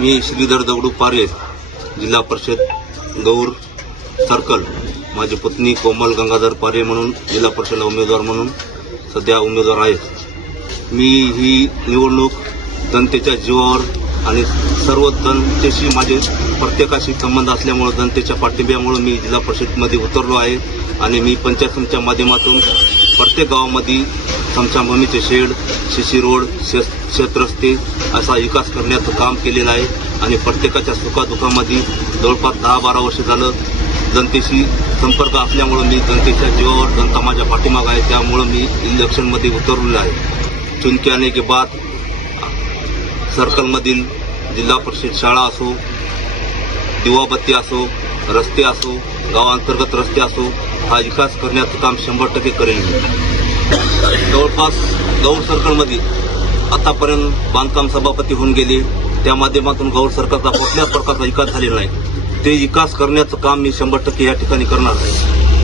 मी श्रीधर दगडू पारे जिल्हा परिषद गौर सर्कल. माझी पत्नी कोमल गंगाधर पारे म्हणून जिल्हा परिषदला उमेदवार म्हणून सध्या उमेदवार आहेत मी ही निवडणूक जनतेच्या जीवावर आणि सर्व जनतेशी माझे प्रत्येकाशी संबंध असल्यामुळं जनतेच्या पाठिंब्यामुळं मी जिल्हा परिषदमध्ये उतरलो आहे. आणि मी पंचायतच्या माध्यमातून प्रत्येक गावामध्ये समशाभूमीचे शेड शिशी रोड शेतरस्ते असा विकास करण्याचं काम केलेलं आहे. आणि प्रत्येकाच्या सुखादुखामध्ये जवळपास दहा बारा वर्ष झालं जनतेशी संपर्क असल्यामुळं मी जनतेच्या जीवावर जनता माझ्या पाठीमाग आहे. त्यामुळं मी इलेक्शनमध्ये उतरलेलो आहे. चुनकी आने के बाद सर्कलमधील जिल्हा परिषद शाळा असो दिवाबत्ती असो रस्ते असो गावांतर्गत रस्ते असो हा विकास करण्याचं काम शंभर टक्के करेल मी. जवळपास गौर सर्कलमध्ये आतापर्यंत बांधकाम सभापती होऊन गेले. त्या माध्यमातून गौर सर्कलचा कुठल्याच प्रकारचा विकास झालेला नाही ते विकास करण्याचं काम मी शंभर टक्के या ठिकाणी करणार आहे.